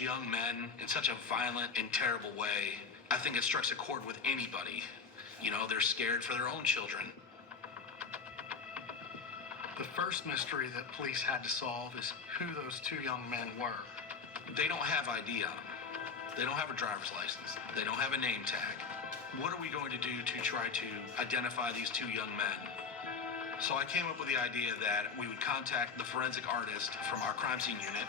young men in such a violent and terrible way. I think it strikes a chord with anybody. You know, they're scared for their own children. The first mystery that police had to solve is who those two young men were. They don't have ID on them. They don't have a driver's license. They don't have a name tag. What are we going to do to try to identify these two young men? So I came up with the idea that we would contact the forensic artist from our crime scene unit.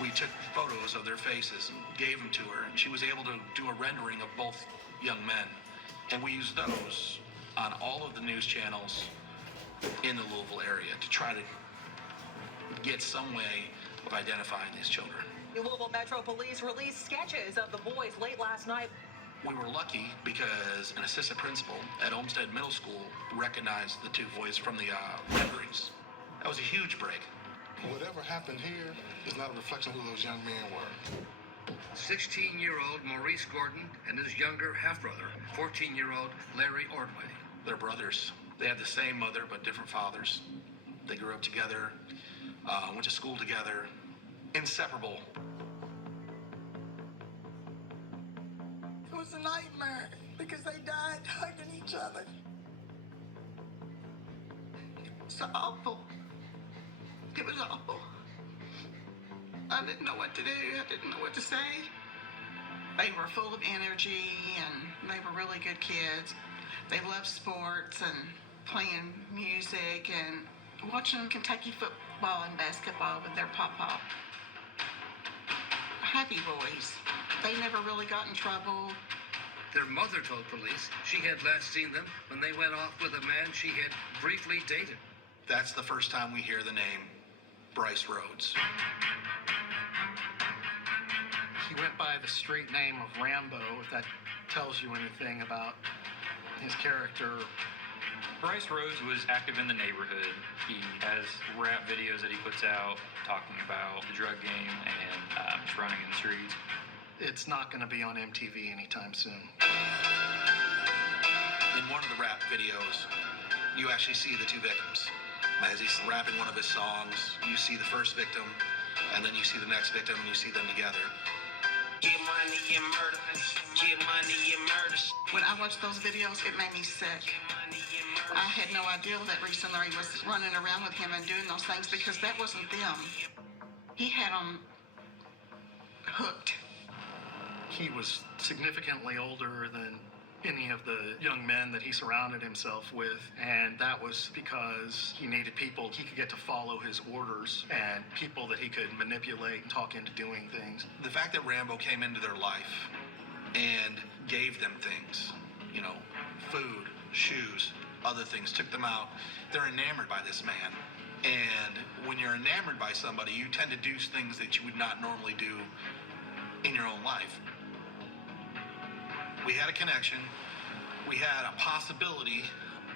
We took photos of their faces and gave them to her, and she was able to do a rendering of both young men. And we used those on all of the news channels in the Louisville area to try to get some way of identifying these children. Louisville Metro Police released sketches of the boys late last night. We were lucky because an assistant principal at Olmsted Middle School recognized the two boys from the renderings. That was a huge break. Whatever happened here is not a reflection of who those young men were. 16-year-old Maurice Gordon and his younger half-brother, 14-year-old Larry Ordway. They're brothers. They had the same mother but different fathers. They grew up together, went to school together, inseparable. It was a nightmare because they died hugging each other. So awful. It was awful. I didn't know what to do. I didn't know what to say. They were full of energy and they were really good kids. They loved sports and playing music and watching Kentucky football and basketball with their pop-pop. Happy boys. They never really got in trouble. Their mother told police she had last seen them when they went off with a man she had briefly dated. That's the first time we hear the name Bryce Rhodes. He went by the street name of Rambo, if that tells you anything about his character. Bryce Rhodes was active in the neighborhood. He has rap videos that he puts out talking about the drug game and just running in the streets. It's not going to be on MTV anytime soon. In one of the rap videos, you actually see the two victims. As he's rapping one of his songs, you see the first victim, and then you see the next victim, and you see them together. Get money and murder. Get money and murder. When I watched those videos, it made me sick. I had no idea that Reese and Larry was running around with him and doing those things because that wasn't them. He had them hooked. He was significantly older than any of the young men that he surrounded himself with, and that was because he needed people he could get to follow his orders and people that he could manipulate and talk into doing things. The fact that Rambo came into their life and gave them things, you know, food, shoes, other things, took them out, they're enamored by this man. And when you're enamored by somebody, you tend to do things that you would not normally do in your own life. We had a connection. We had a possibility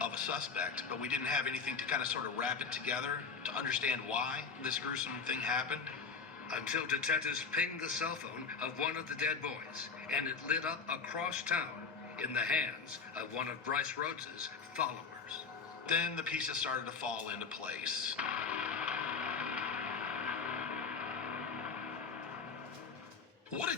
of a suspect, but we didn't have anything to kind of sort of wrap it together to understand why this gruesome thing happened. Until detectives pinged the cell phone of one of the dead boys, and it lit up across town in the hands of one of Bryce Rhodes's followers. Then the pieces started to fall into place. What a